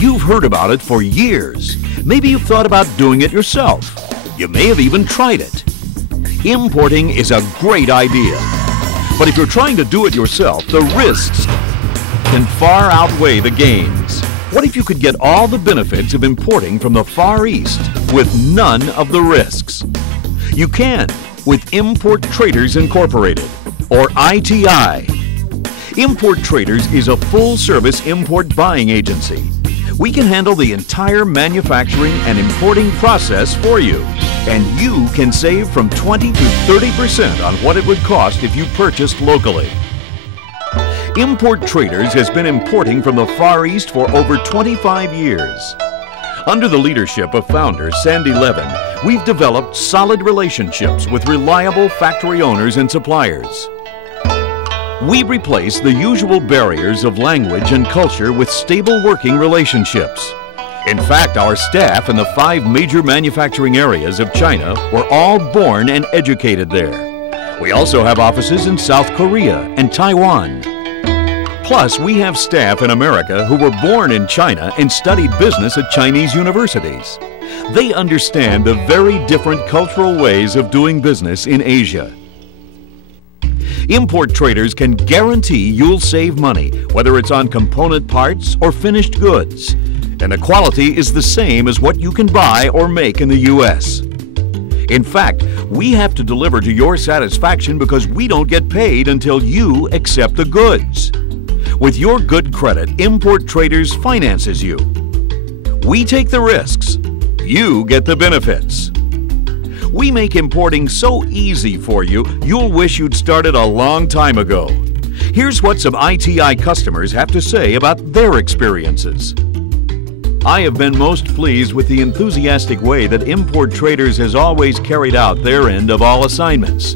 You've heard about it for years. Maybe you've thought about doing it yourself. You may have even tried it. Importing is a great idea. But if you're trying to do it yourself, the risks can far outweigh the gains. What if you could get all the benefits of importing from the Far East with none of the risks? You can with Import Traders Incorporated, or ITI. Import Traders is a full-service import buying agency. We can handle the entire manufacturing and importing process for you, and you can save from 20 to 30% on what it would cost if you purchased locally. Import Traders has been importing from the Far East for over 25 years. Under the leadership of founder Sandy Levin, we've developed solid relationships with reliable factory owners and suppliers. We replace the usual barriers of language and culture with stable working relationships. In fact, our staff in the 5 major manufacturing areas of China were all born and educated there. We also have offices in South Korea and Taiwan. Plus, we have staff in America who were born in China and studied business at Chinese universities. They understand the very different cultural ways of doing business in Asia. Import Traders can guarantee you'll save money, whether it's on component parts or finished goods. And the quality is the same as what you can buy or make in the U.S. In fact, we have to deliver to your satisfaction because we don't get paid until you accept the goods. With your good credit, Import Traders finances you. We take the risks. You get the benefits. We make importing so easy for you, you'll wish you'd started a long time ago. Here's what some ITI customers have to say about their experiences. I have been most pleased with the enthusiastic way that Import Traders has always carried out their end of all assignments.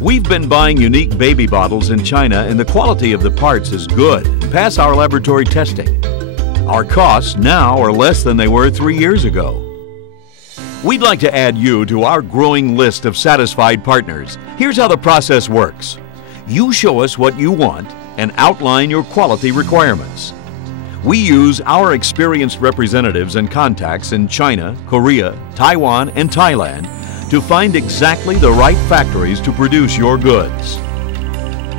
We've been buying unique baby bottles in China, and the quality of the parts is good and pass our laboratory testing. Our costs now are less than they were 3 years ago. We'd like to add you to our growing list of satisfied partners. Here's how the process works. You show us what you want and outline your quality requirements. We use our experienced representatives and contacts in China, Korea, Taiwan, and Thailand to find exactly the right factories to produce your goods.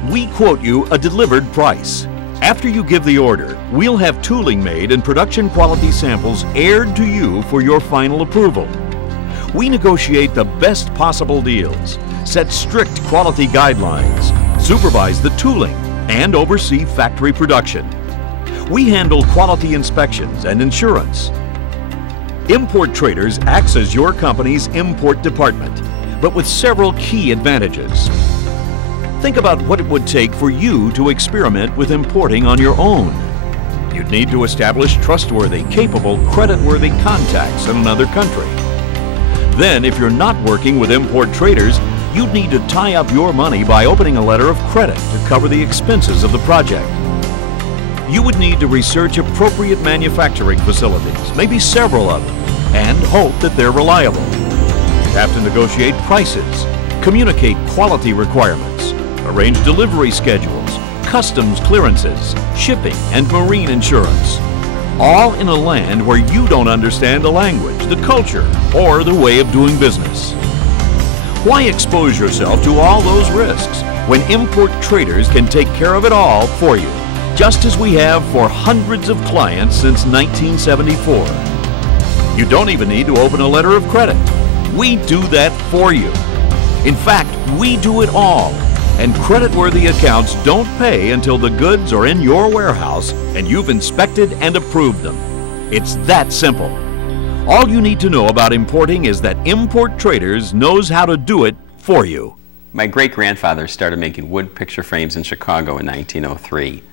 We quote you a delivered price. After you give the order, we'll have tooling made and production quality samples aired to you for your final approval. We negotiate the best possible deals, set strict quality guidelines, supervise the tooling, and oversee factory production. We handle quality inspections and insurance. Import Traders acts as your company's import department, but with several key advantages. Think about what it would take for you to experiment with importing on your own. You'd need to establish trustworthy, capable, creditworthy contacts in another country. Then, if you're not working with Import Traders, you'd need to tie up your money by opening a letter of credit to cover the expenses of the project. You would need to research appropriate manufacturing facilities, maybe several of them, and hope that they're reliable. You'd have to negotiate prices, communicate quality requirements, arrange delivery schedules, customs clearances, shipping, and marine insurance. All in a land where you don't understand the language, the culture, or the way of doing business. Why expose yourself to all those risks when Import Traders can take care of it all for you, just as we have for hundreds of clients since 1974. You don't even need to open a letter of credit. We do that for you. In fact, we do it all. And creditworthy accounts don't pay until the goods are in your warehouse and you've inspected and approved them. It's that simple. All you need to know about importing is that Import Traders knows how to do it for you. My great-grandfather started making wood picture frames in Chicago in 1903.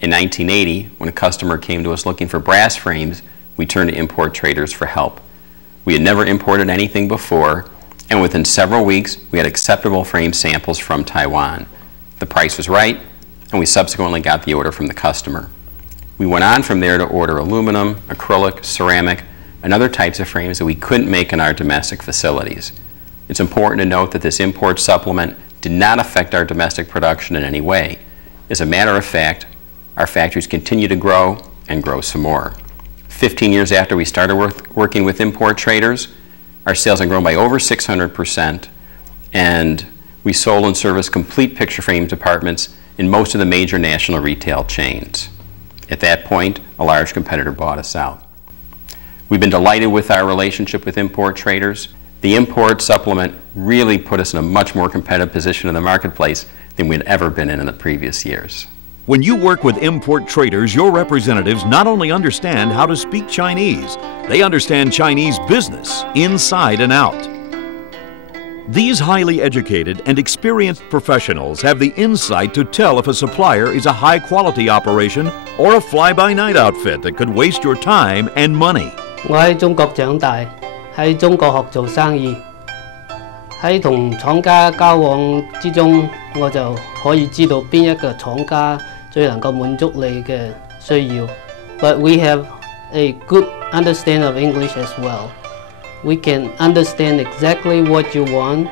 In 1980, when a customer came to us looking for brass frames, we turned to Import Traders for help. We had never imported anything before, and within several weeks, we had acceptable frame samples from Taiwan. The price was right, and we subsequently got the order from the customer. We went on from there to order aluminum, acrylic, ceramic, and other types of frames that we couldn't make in our domestic facilities. It's important to note that this import supplement did not affect our domestic production in any way. As a matter of fact, our factories continue to grow and grow some more. 15 years after we started working with import traders, our sales have grown by over 600%, and we sold and serviced complete picture frame departments in most of the major national retail chains. At that point, a large competitor bought us out. We've been delighted with our relationship with import traders. The import supplement really put us in a much more competitive position in the marketplace than we'd ever been in the previous years. When you work with import traders, your representatives not only understand how to speak Chinese, they understand Chinese business inside and out. These highly educated and experienced professionals have the insight to tell if a supplier is a high-quality operation or a fly-by-night outfit that could waste your time and money. 我喺中國長大，喺中國學做生意，喺同廠家交往之中，我就可以知道邊一個廠家最能夠滿足你嘅需要。But we have a good understanding of English as well. We can understand exactly what you want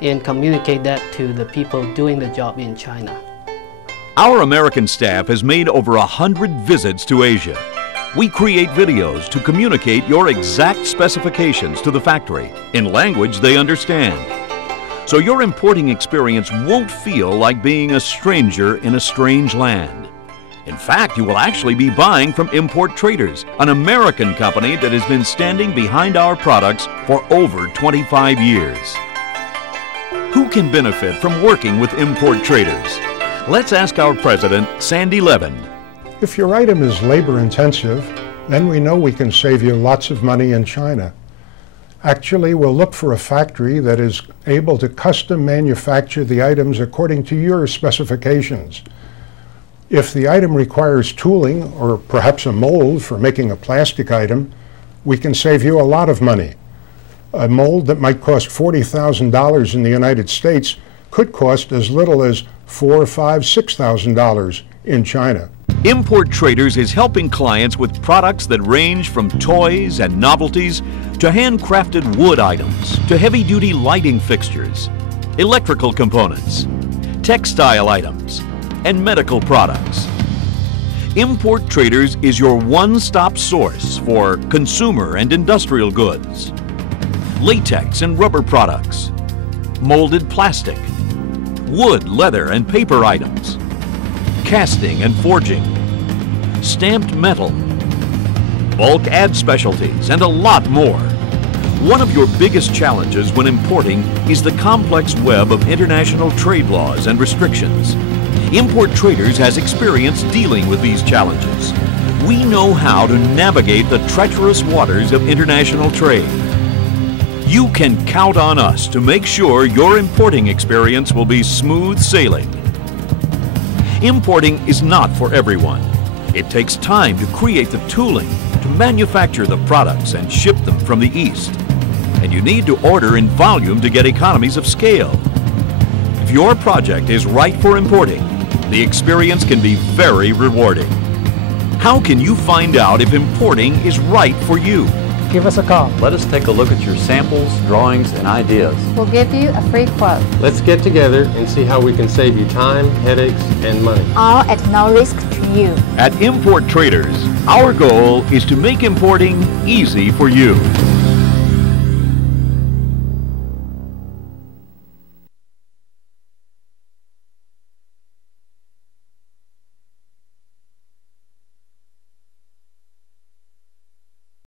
and communicate that to the people doing the job in China. Our American staff has made over 100 visits to Asia. We create videos to communicate your exact specifications to the factory in language they understand. So your importing experience won't feel like being a stranger in a strange land. In fact, you will actually be buying from Import Traders, an American company that has been standing behind our products for over 25 years. Who can benefit from working with Import Traders? Let's ask our president, Sandy Levin. If your item is labor-intensive, then we know we can save you lots of money in China. Actually, we'll look for a factory that is able to custom manufacture the items according to your specifications. If the item requires tooling or perhaps a mold for making a plastic item, we can save you a lot of money. A mold that might cost $40,000 in the United States could cost as little as $4,000, $5,000, $6,000 in China. Import Traders is helping clients with products that range from toys and novelties to handcrafted wood items to heavy-duty lighting fixtures, electrical components, textile items, and medical products. Import Traders is your one-stop source for consumer and industrial goods, latex and rubber products, molded plastic, wood, leather, and paper items, casting and forging, stamped metal, bulk ad specialties, and a lot more. One of your biggest challenges when importing is the complex web of international trade laws and restrictions. Import Traders has experience dealing with these challenges. We know how to navigate the treacherous waters of international trade. You can count on us to make sure your importing experience will be smooth sailing. Importing is not for everyone. It takes time to create the tooling, to manufacture the products and ship them from the East. And you need to order in volume to get economies of scale. If your project is right for importing, the experience can be very rewarding. How can you find out if importing is right for you? Give us a call. Let us take a look at your samples, drawings, and ideas. We'll give you a free quote. Let's get together and see how we can save you time, headaches, and money. All at no risk to you. At Import Traders, our goal is to make importing easy for you.